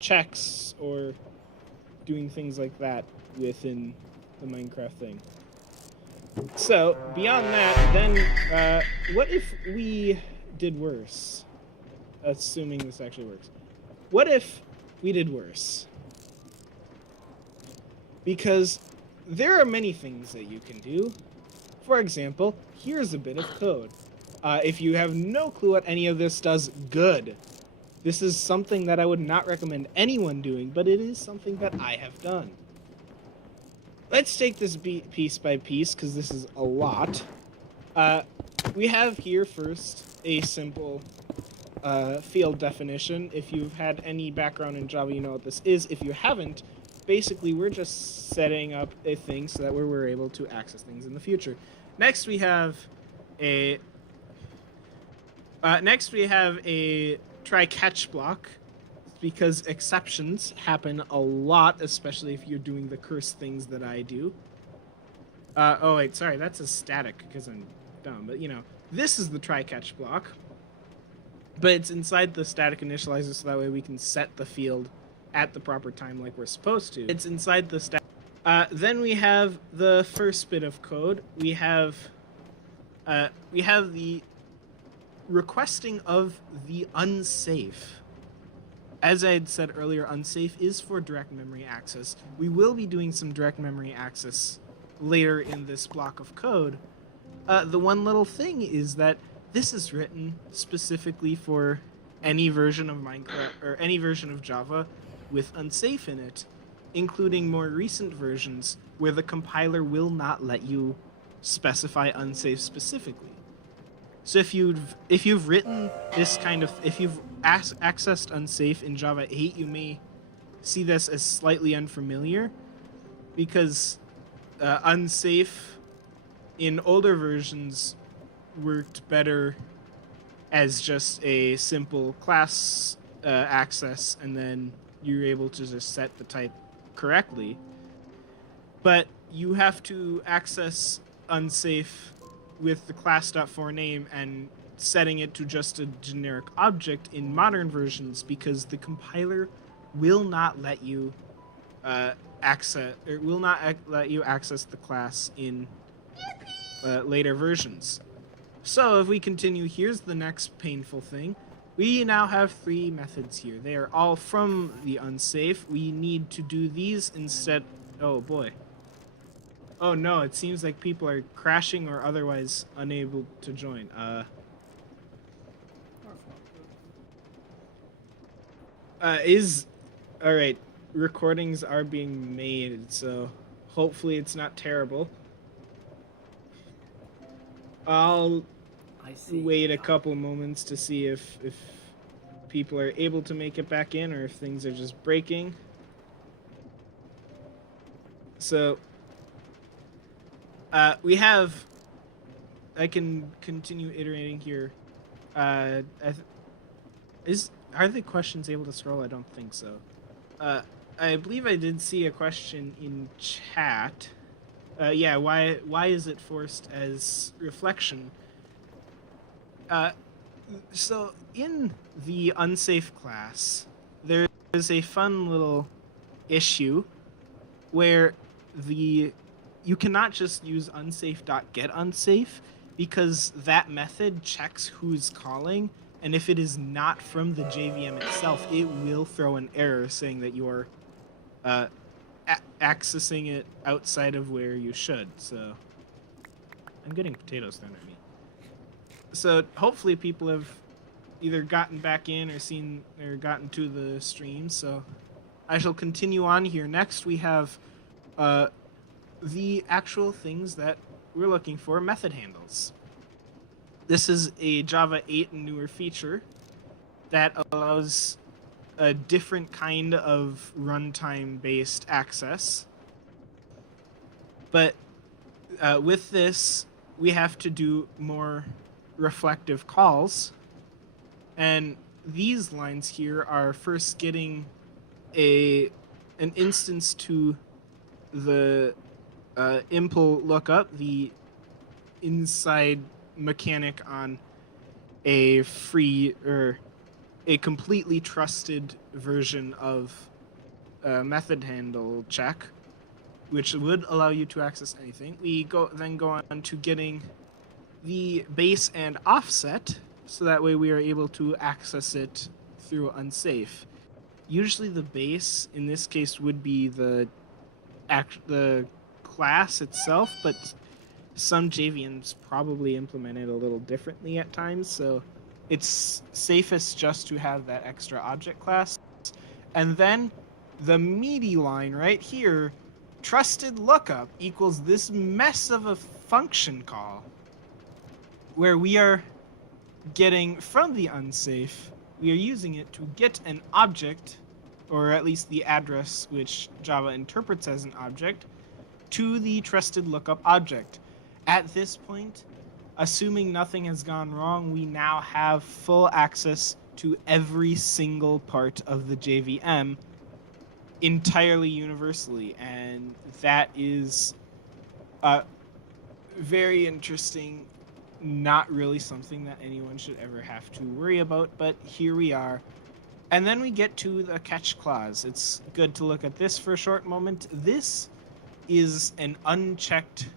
checks or doing things like that within the Minecraft thing. So, beyond that, then, what if we did worse? Assuming this actually works. What if we did worse? Because there are many things that you can do. For example, here's a bit of code. If you have no clue what any of this does, good. This is something that I would not recommend anyone doing, but it is something that I have done. Let's take this piece by piece, because this is a lot. We have here first a simple field definition. If you've had any background in Java, you know what this is. If you haven't, basically we're just setting up a thing so that we're able to access things in the future. Next we have a try-catch block, because exceptions happen a lot, especially if you're doing the cursed things that I do. Oh wait, sorry, that's a static because I'm dumb, but you know, this is the try-catch block. But it's inside the static initializer, so that way we can set the field at the proper time like we're supposed to. It's inside the static. Then we have the first bit of code. We have the requesting of the unsafe. As I had said earlier, unsafe is for direct memory access. We will be doing some direct memory access later in this block of code. The one little thing is that this is written specifically for any version of Minecraft or any version of Java with unsafe in it, including more recent versions where the compiler will not let you specify unsafe specifically. So if you've written this kind of, if you've accessed unsafe in Java 8, you may see this as slightly unfamiliar, because unsafe in older versions worked better as just a simple class access, and then you're able to just set the type correctly. But you have to access unsafe with the class.for name and setting it to just a generic object in modern versions, because the compiler will not let you access the class in later versions. So if we continue, here's the next painful thing. We now have 3 methods here. They are all from the unsafe. We need to do these instead. Oh boy. Oh no, it seems like people are crashing or otherwise unable to join. Alright, recordings are being made, so hopefully it's not terrible. I'll wait a couple moments to see if people are able to make it back in, or if things are just breaking. So I can continue iterating here. Are the questions able to scroll? I don't think so. I believe I did see a question in chat. Yeah, why is it forced as reflection? So in the unsafe class, there is a fun little issue where you cannot just use unsafe.getUnsafe, because that method checks who's calling, and if it is not from the JVM itself, it will throw an error saying that you are accessing it outside of where you should. So I'm getting potatoes thrown at me. So hopefully people have either gotten back in or seen or gotten to the stream. So I shall continue on here. Next we have the actual things that we're looking for, method handles. This is a Java 8 and newer feature that allows a different kind of runtime-based access. But with this, we have to do more reflective calls. And these lines here are first getting an instance to the impl lookup, the inside mechanic on a free or a completely trusted version of method handle check, which would allow you to access anything. We then go on to getting the base and offset, so that way we are able to access it through Unsafe. Usually the base in this case would be the class itself, but some JVMs probably implement it a little differently at times, so it's safest just to have that extra object class. And then the meaty line right here, trusted lookup equals this mess of a function call, where we are getting from the Unsafe, we are using it to get an object, or at least the address which Java interprets as an object, to the trusted lookup object. At this point, assuming nothing has gone wrong, we now have full access to every single part of the JVM entirely universally, and that is very interesting. Not really something that anyone should ever have to worry about, but here we are. And then we get to the catch clause. It's good to look at this for a short moment. This is an unchecked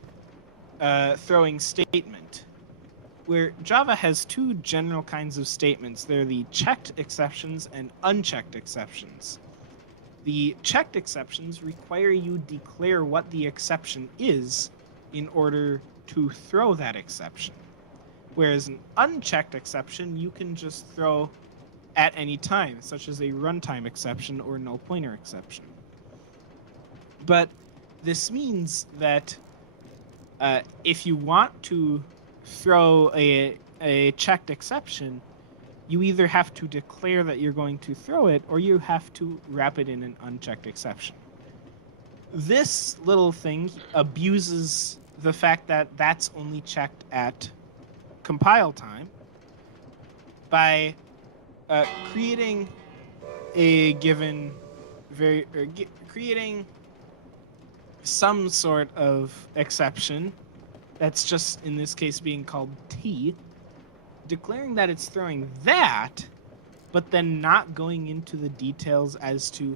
throwing statement, where Java has two general kinds of statements. They're the checked exceptions and unchecked exceptions. The checked exceptions require you declare what the exception is in order to throw that exception. Whereas an unchecked exception you can just throw at any time, such as a runtime exception or null pointer exception. But this means that if you want to throw a checked exception, you either have to declare that you're going to throw it, or you have to wrap it in an unchecked exception. This little thing abuses the fact that that's only checked at compile time by creating a given creating some sort of exception that's just in this case being called T, declaring that it's throwing that, but then not going into the details as to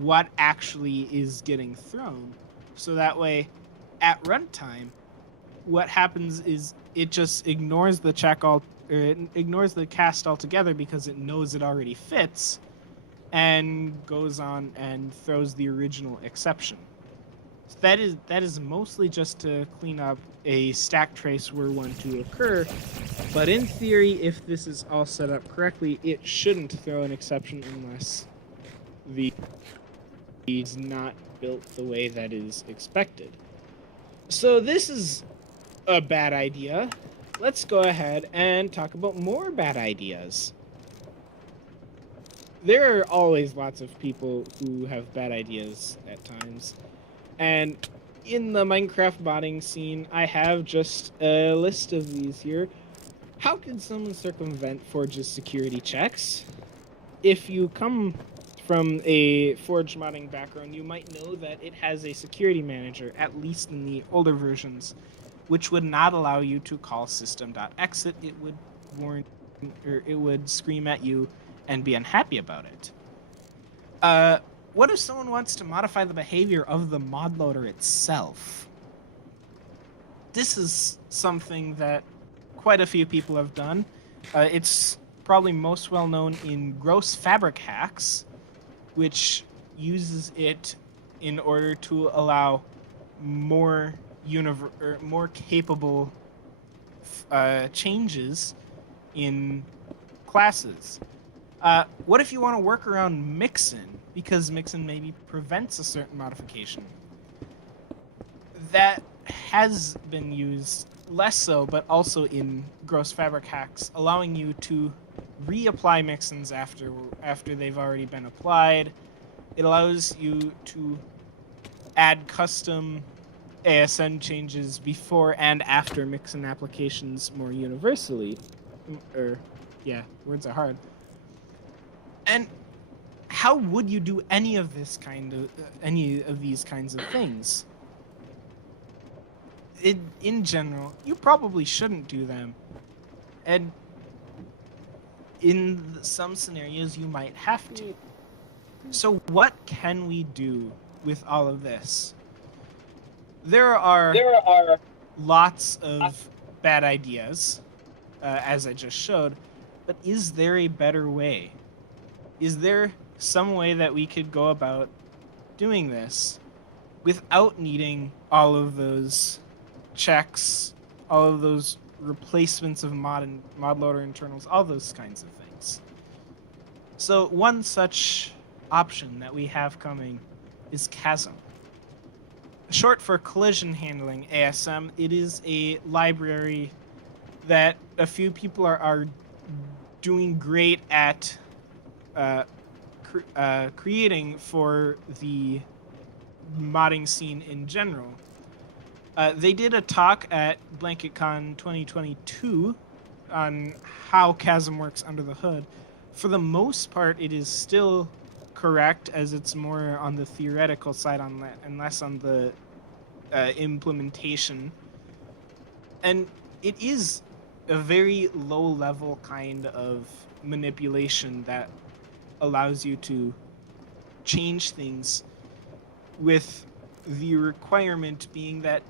what actually is getting thrown. So that way at runtime what happens is it just ignores the it ignores the cast altogether because it knows it already fits, and goes on and throws the original exception. So that is mostly just to clean up a stack trace were one to occur, but in theory, if this is all set up correctly, it shouldn't throw an exception unless the is not built the way that is expected. So this is a bad idea. Let's go ahead and talk about more bad ideas. There are always lots of people who have bad ideas at times. And in the Minecraft modding scene, I have just a list of these here. How can someone circumvent Forge's security checks? If you come from a Forge modding background, you might know that it has a security manager, at least in the older versions, which would not allow you to call system.exit. It would warn, or it would scream at you and be unhappy about it. What if someone wants to modify the behavior of the mod loader itself? This is something that quite a few people have done. It's probably most well known in gross fabric hacks, which uses it in order to allow more capable changes in classes. What if you want to work around Mixin, because Mixin maybe prevents a certain modification? That has been used less so, but also in gross fabric hacks, allowing you to reapply Mixins after they've already been applied. It allows you to add custom ASN changes before and after Mixin applications more universally. Words are hard. And how would you do any of these kinds of things? In general, you probably shouldn't do them. And in some scenarios, you might have to. So what can we do with all of this? There are lots of bad ideas, as I just showed, but is there a better way? Is there some way that we could go about doing this without needing all of those checks, all of those replacements of mod loader internals, all those kinds of things? So one such option that we have coming is Chasm. Short for Collision Handling ASM, it is a library that a few people are doing great at creating for the modding scene in general. They did a talk at BlanketCon 2022 on how Chasm works under the hood. For the most part, it is still correct, as it's more on the theoretical side on that and less on the implementation. And it is a very low-level kind of manipulation that allows you to change things, with the requirement being that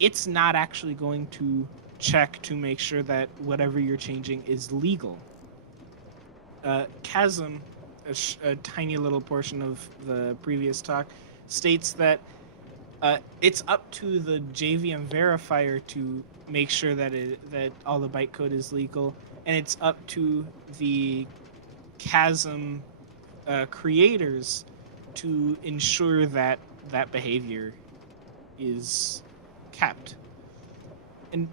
it's not actually going to check to make sure that whatever you're changing is legal. Chasm, a tiny little portion of the previous talk, states that it's up to the JVM verifier to make sure that that all the bytecode is legal, and it's up to the Chasm creators to ensure that that behavior is kept. And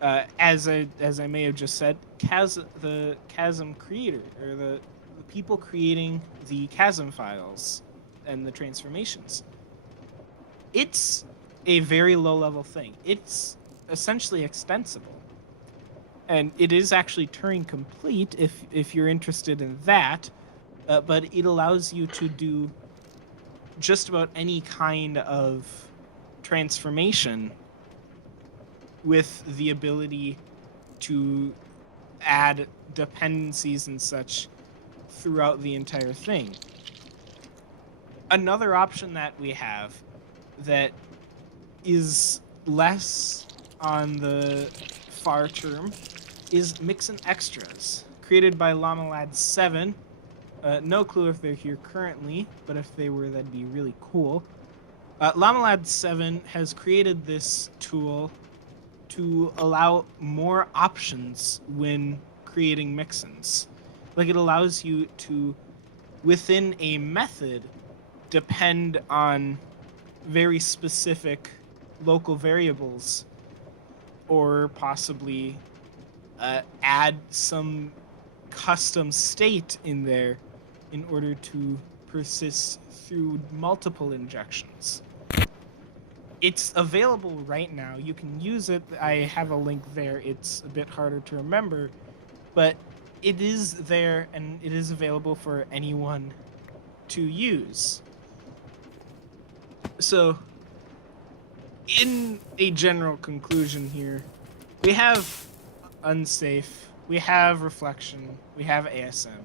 as I may have just said, the Chasm creator, or the people creating the Chasm files and the transformations, it's a very low-level thing. It's essentially extensible, and it is actually Turing complete if you're interested in that. But it allows you to do just about any kind of transformation with the ability to add dependencies and such throughout the entire thing. Another option that we have that is less on the far term is Mix and Extras, created by LlamaLad7. No clue if they're here currently, but if they were, that'd be really cool. LlamaLad7 has created this tool to allow more options when creating mixins. Like, it allows you to, within a method, depend on very specific local variables, or possibly add some custom state in there in order to persist through multiple injections. It's available right now. You can use it. I have a link there. It's a bit harder to remember, but it is there, and it is available for anyone to use. So, in a general conclusion here, we have Unsafe, we have Reflection, we have ASM.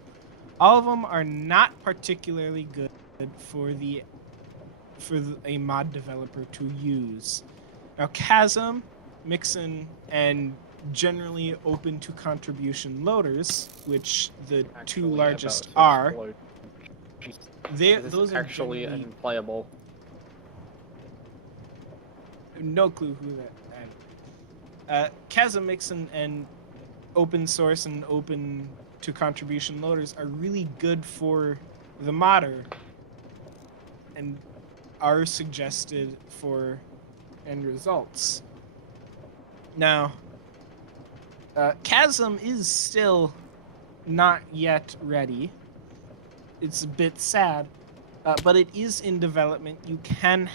All of them are not particularly good for a mod developer to use. Now, Chasm, Mixin, and generally open to contribution loaders, which the two largest are, those are actually unplayable. No clue who that. Chasm, Mixin, and open source and open to contribution loaders are really good for the modder and are suggested for end results. Now, Chasm is still not yet ready. It's a bit sad, but it is in development. You can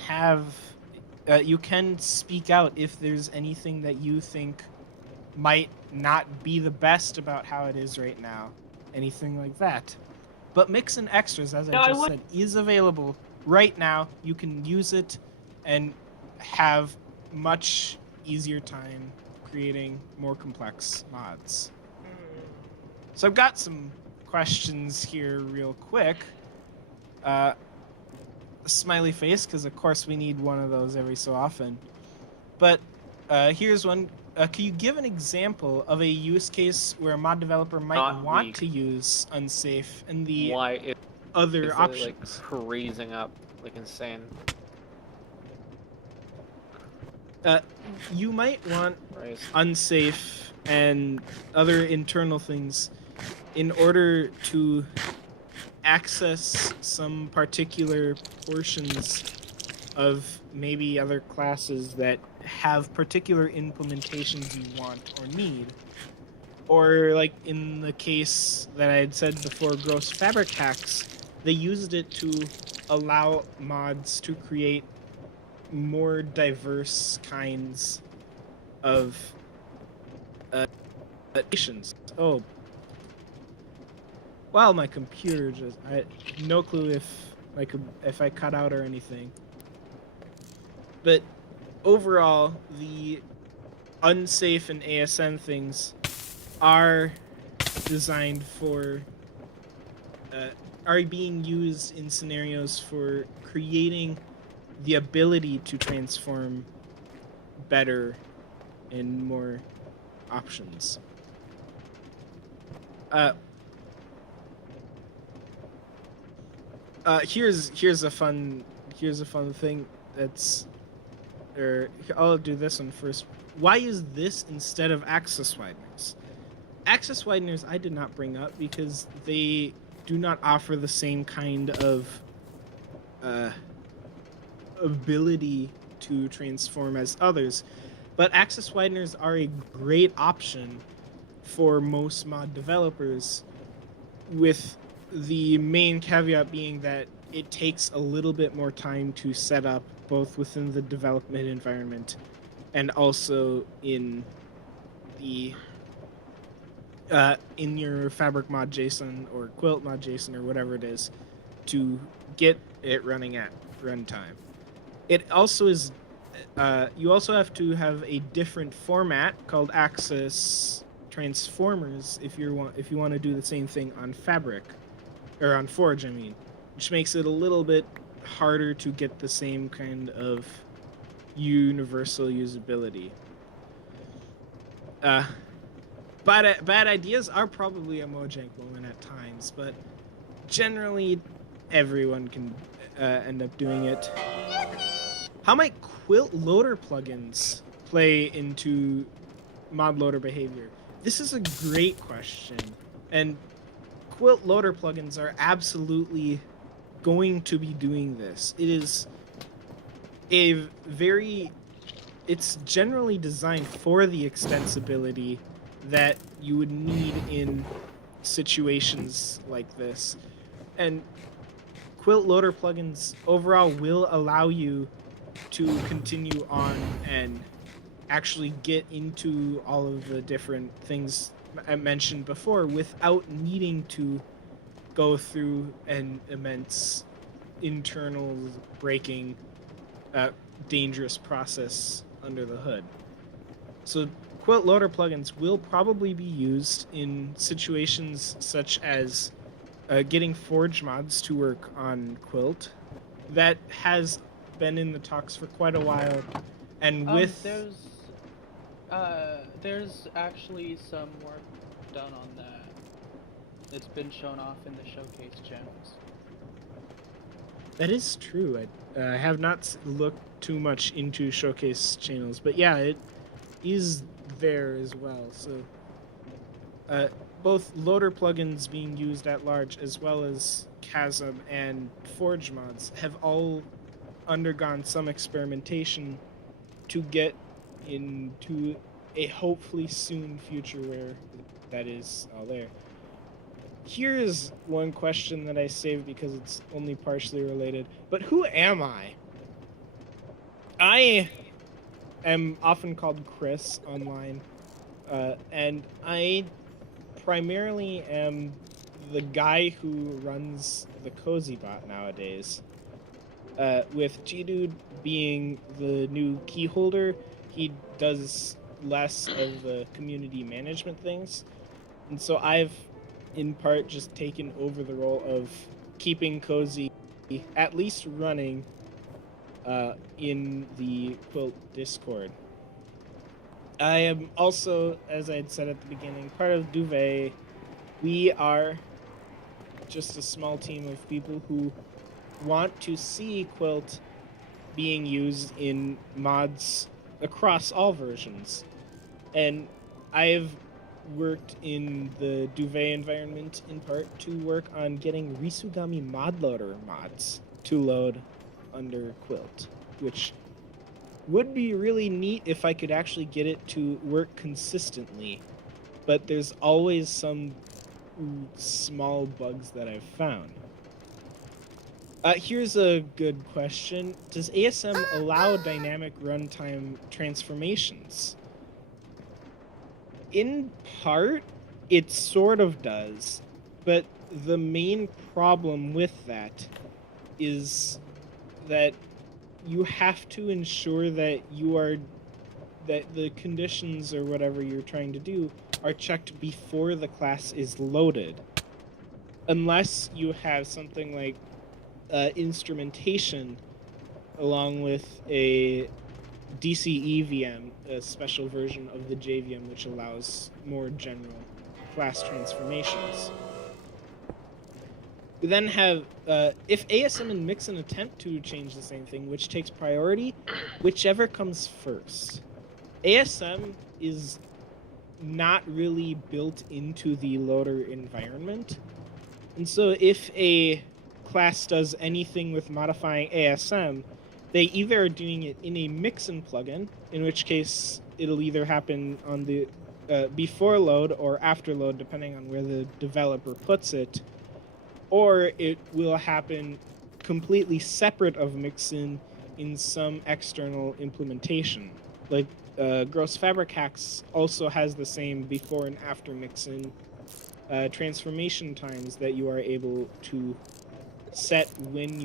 you can speak out if there's anything that you think might not be the best about how it is right now, anything like that. But Mix and Extras, as I just said, is available right now. You can use it and have much easier time creating more complex mods. So I've got some questions here real quick. a smiley face, because of course we need one of those every so often. But here's one. Can you give an example of a use case where a mod developer might want to use Unsafe and the other options? Like freezing up like insane. You might want Unsafe and other internal things in order to access some particular portions of maybe other classes that have particular implementations you want or need. Or like in the case that I had said before, gross fabric hacks, they used it to allow mods to create more diverse kinds of nations. Oh, well, my computer just—I no clue if I cut out or anything. But overall, the Unsafe and ASN things are designed for are being used in scenarios for creating the ability to transform better and more options. Here's a fun thing that's, or I'll do this one first. Why use this instead of access wideners? Access wideners I did not bring up because they do not offer the same kind of ability to transform as others, but access wideners are a great option for most mod developers, with the main caveat being that it takes a little bit more time to set up, both within the development environment and also in the in your fabric mod JSON or quilt mod JSON or whatever it is, to get it running at runtime. It also is you also have to have a different format called access transformers if you want to do the same thing on fabric, or on Forge, I mean, which makes it a little bit harder to get the same kind of universal usability. Bad ideas are probably a Mojang moment at times, but generally everyone can end up doing it. How might quilt loader plugins play into mod loader behavior? This is a great question, and quilt loader plugins are absolutely going to be doing this. It is it's generally designed for the extensibility that you would need in situations like this. And quilt loader plugins overall will allow you to continue on and actually get into all of the different things I mentioned before without needing to go through an immense internal breaking dangerous process under the hood. So quilt loader plugins will probably be used in situations such as getting Forge mods to work on Quilt. That has been in the talks for quite a while, and with there's actually some work done on that. It's been shown off in the showcase channels. That is true. I have not looked too much into showcase channels, but yeah, it is there as well. So both loader plugins being used at large, as well as Chasm and Forge mods, have all undergone some experimentation to get into a hopefully soon future where that is all there. Here's one question that I saved because it's only partially related, but who am I? I am often called Chris online, and I primarily am the guy who runs the Cozy Bot nowadays. With G-Dude being the new key holder, he does less of the community management things, and so I've in part just taken over the role of keeping Cozy at least running in the Quilt Discord. I am also, as I had said at the beginning, part of Duvet. We are just a small team of people who want to see Quilt being used in mods across all versions. And I've worked in the Duvet environment in part to work on getting Risugami mod loader mods to load under Quilt, which would be really neat if I could actually get it to work consistently. But there's always some small bugs that I've found. Here's a good question. Does ASM allow dynamic runtime transformations? In part, it sort of does, but the main problem with that is that you have to ensure that that the conditions or whatever you're trying to do are checked before the class is loaded. Unless you have something like instrumentation along with a DCE VM, a special version of the JVM which allows more general class transformations. We then have, if ASM and Mixin attempt to change the same thing, which takes priority, whichever comes first. ASM is not really built into the loader environment, and so if a class does anything with modifying ASM, they either are doing it in a Mixin plugin, in which case it'll either happen on the before load or after load, depending on where the developer puts it, or it will happen completely separate of Mixin in some external implementation. Like Gross Fabric Hacks also has the same before and after Mixin transformation times that you are able to set when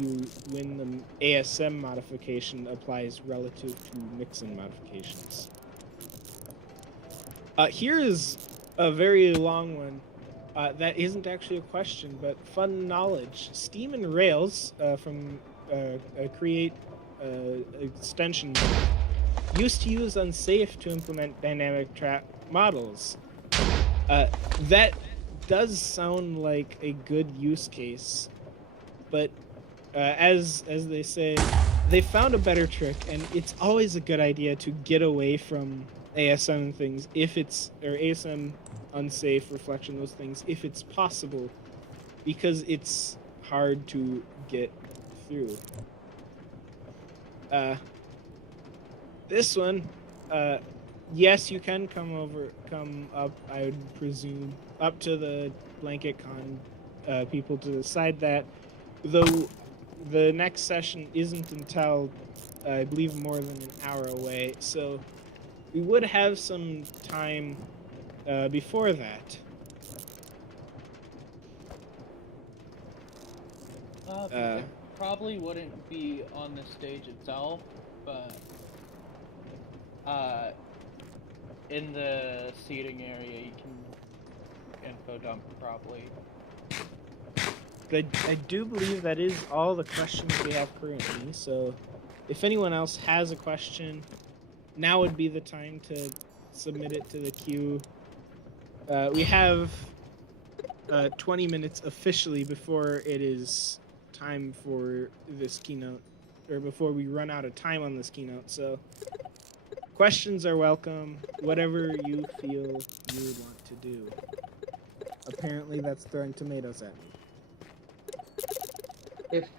the ASM modification applies relative to Mixin modifications. Here is a very long one that isn't actually a question, but fun knowledge. Steam and Rails from Create extension used to use Unsafe to implement dynamic trap models. That does sound like a good use case, but as they say, they found a better trick, and it's always a good idea to get away from ASM things if it's, or ASM Unsafe, reflection, those things, if it's possible, because it's hard to get through. This one, yes, you can come up, I would presume, up to the BlanketCon people to decide that, though the next session isn't until, I believe, more than an hour away, so we would have some time before that. It probably wouldn't be on the stage itself, but in the seating area you can info dump probably. I do believe that is all the questions we have currently, so if anyone else has a question, now would be the time to submit it to the queue. We have 20 minutes officially before it is time for this keynote, or before we run out of time on this keynote, so questions are welcome, whatever you feel you would want to do. Apparently that's throwing tomatoes at me. If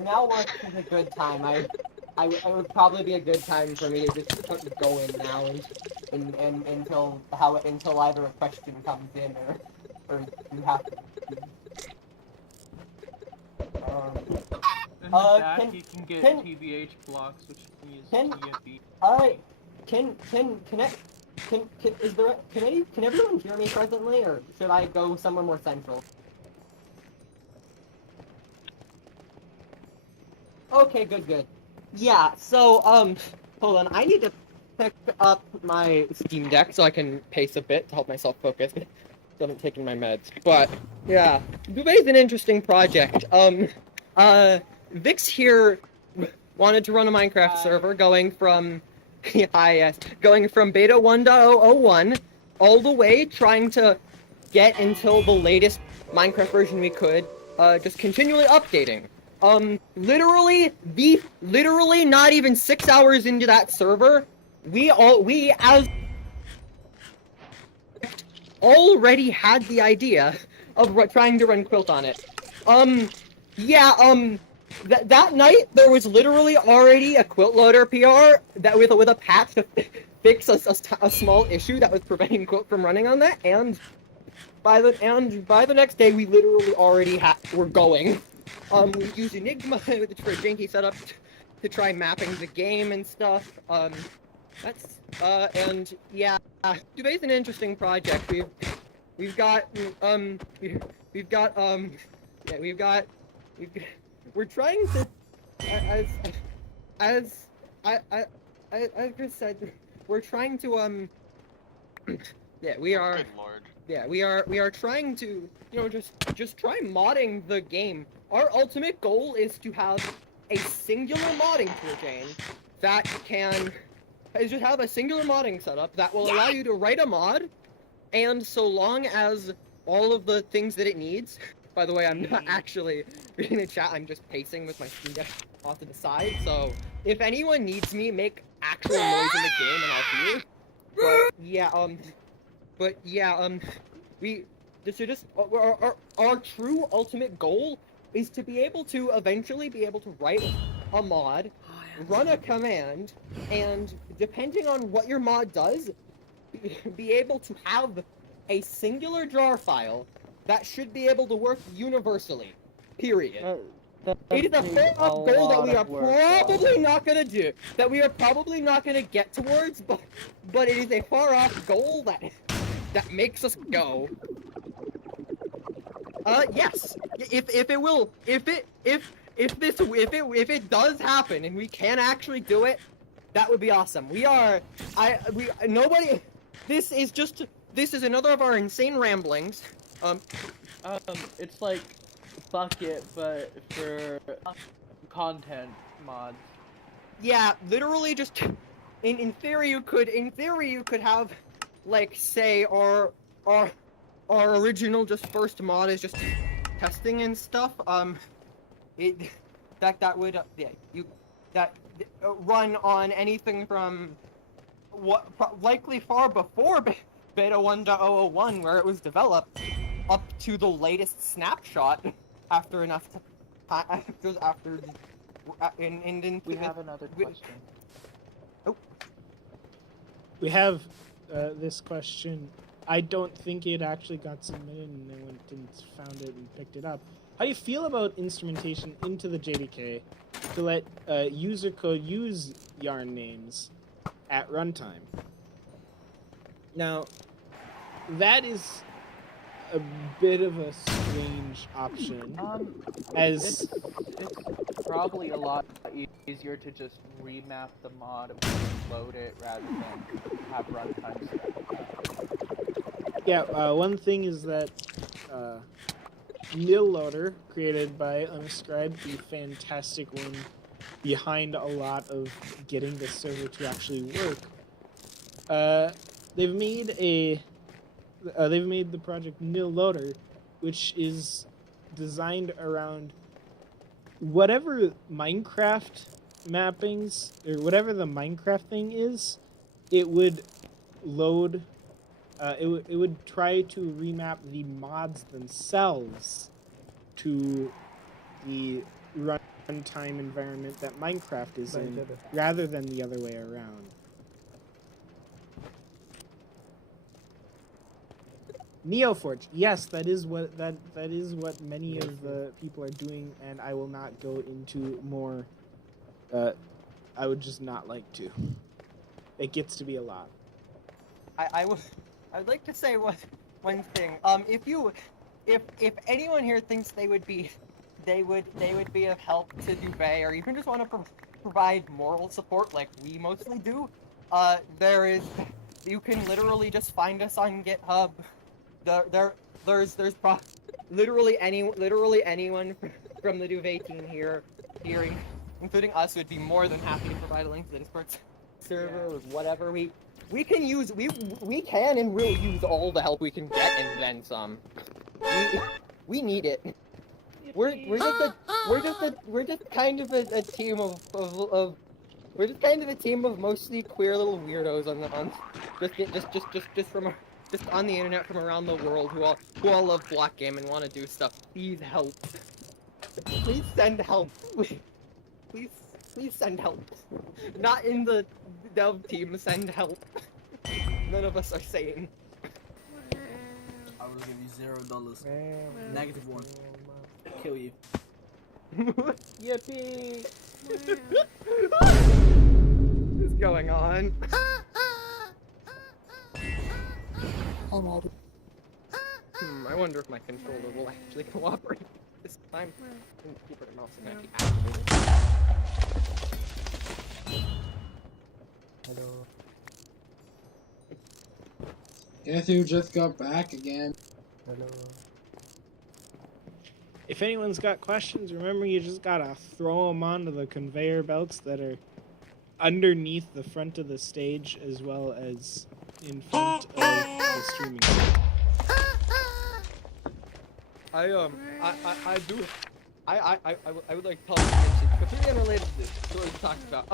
now works is a good time, I would probably be a good time for me to just go in now and until either a question comes in or you have to. In the back you can get TBH blocks, which you can use TFE. Alright, can everyone hear me presently, or should I go somewhere more central? Okay, good. Yeah, so, hold on, I need to pick up my Steam Deck so I can pace a bit to help myself focus. I haven't taken my meds, but Yeah, Dubai's an interesting project. Vix here wanted to run a Minecraft server going from, yes, going from beta 1.001 all the way, trying to get until the latest Minecraft version we could, just continually updating. Literally not even 6 hours into that server, we as already had the idea of trying to run Quilt on it. That night there was literally already a Quilt Loader PR that with a patch to fix a small issue that was preventing Quilt from running on that, and by the next day we literally already were going. We used Enigma for a janky setup to try mapping the game and stuff. And yeah, Dubai's an interesting project. We've got we're trying to, as I just said, we're trying to yeah, we are. Good lord. Yeah, we are trying to, just try modding the game. Our ultimate goal is to have a singular modding tool chain that just have a singular modding setup that will allow you to write a mod, and so long as all of the things that it needs. By the way, I'm not actually reading the chat. I'm just pacing with my Steam Deck off to the side. So if anyone needs me, make actual noise in the game, and I'll hear. Our true ultimate goal is to be able to eventually be able to write a mod, run a command, and depending on what your mod does, be able to have a singular jar file that should be able to work universally. Period. It is a far-off goal that we are probably not gonna do. That we are probably not gonna get towards, but it is a far-off goal that makes us go. Yes. If it does happen and we can actually do it, that would be awesome. This is another of our insane ramblings. It's like Bucket, but for content mods. Yeah, literally just in theory you could have, like, say our original just first mod is just testing and stuff. That would run on anything from likely far before beta 1.001 where it was developed up to the latest snapshot after enough time after We have another question. Oh. We have this question. I don't think it actually got submitted, and I went and found it and picked it up. How do you feel about instrumentation into the JDK to let user code use yarn names at runtime? Now, that is a bit of a strange option. It's probably a lot easier to just remap the mod and load it rather than have runtime stuff. Yeah, one thing is that Nil Loader, created by Unscribed, the fantastic one behind a lot of getting the server to actually work, they've made the project Nil Loader, which is designed around whatever Minecraft mappings or whatever the Minecraft thing is. It would load. It would try to remap the mods themselves to the runtime environment that Minecraft is in, rather than the other way around. Neoforge, yes, that is what many of the people are doing, and I will not go into more. I would just not like to. It gets to be a lot. I'd like to say one thing. If anyone here thinks they would be of help to Dubai, or even just want to provide moral support like we mostly do, you can literally just find us on GitHub. literally anyone from the Duvet team hearing, including us, would be more than happy to provide a link to the Discord server with whatever we can use. We can and will use all the help we can get and then some. We need it. We're just kind of a team of we're just kind of a team of mostly queer little weirdos just on the internet from around the world who all love Block Game and want to do stuff. Please help. Please send help. Please send help. Not in the dev team. Send help. None of us are sane. I will give you $0. -1. Kill you. Yippee! What's going on? I wonder if my controller will actually cooperate this time. Keyboard and mouse is actually activated. Hello. Guess who just got back again? Hello. If anyone's got questions, remember you just gotta throw them onto the conveyor belts that are underneath the front of the stage as well as in front of the streaming. I would like to mention, completely unrelated to this, to what we talked about.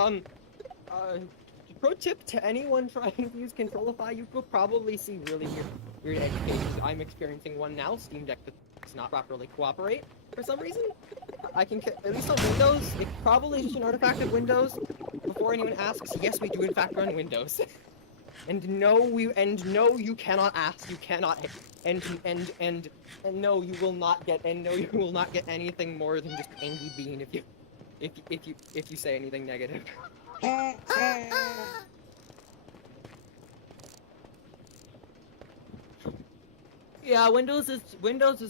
Pro tip to anyone trying to use Controlify, you could probably see really weird edge cases. I'm experiencing one now. Steam Deck does not properly cooperate for some reason. I can, at least on Windows, it probably is just an artifact of Windows. Before anyone asks, yes, we do in fact run Windows. And no, you cannot ask, you cannot, and no, you will not get, anything more than just Andy Bean if you say anything negative. Yeah, Windows is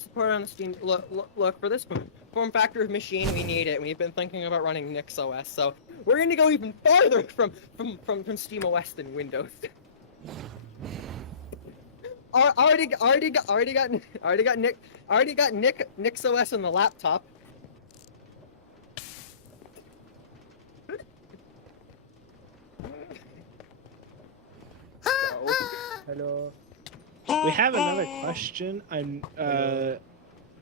supported on Steam. Look, for this form factor of machine, we need it. We've been thinking about running NixOS, so we're gonna go even farther from SteamOS than Windows. Already got NixOS on the laptop. Hello. We have another question. I'm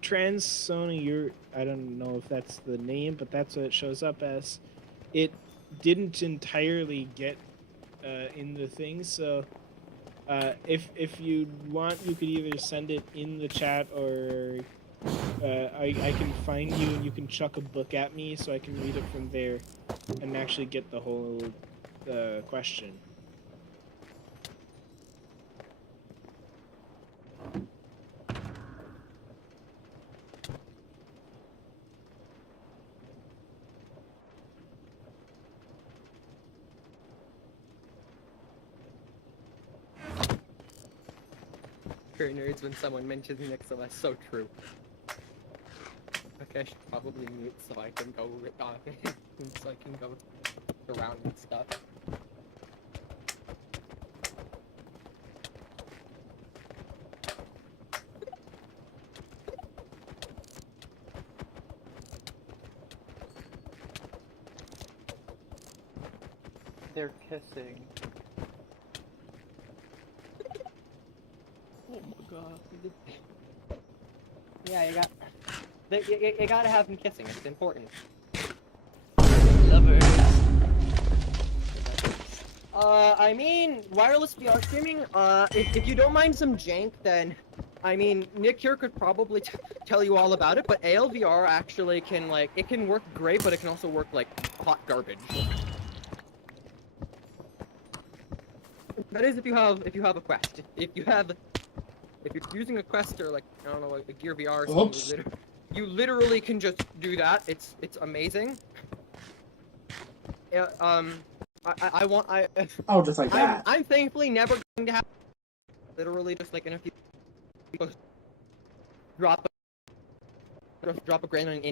Trans Sony. I don't know if that's the name, but that's what it shows up as. It didn't entirely get in the thing, so if you want, you could either send it in the chat or I can find you and you can chuck a book at me so I can read it from there and actually get the whole question. Pure nerds when someone mentions NixOS, so true. Okay, I should probably mute so I can go so I can go around and stuff. They're kissing. Oh my god. Yeah, you gotta have them kissing, it's important. Lovers. I mean, wireless VR streaming, if you don't mind some jank, then, I mean, Nick here could probably tell you all about it, but ALVR actually can, like, it can work great, but it can also work like hot garbage. That is if you have a Quest. If you're using a Quest or like, I don't know, like a Gear VR or something, you literally can just do that. It's amazing. Oh, just like that. I'm thankfully never going to have literally just like in a few drop a grand on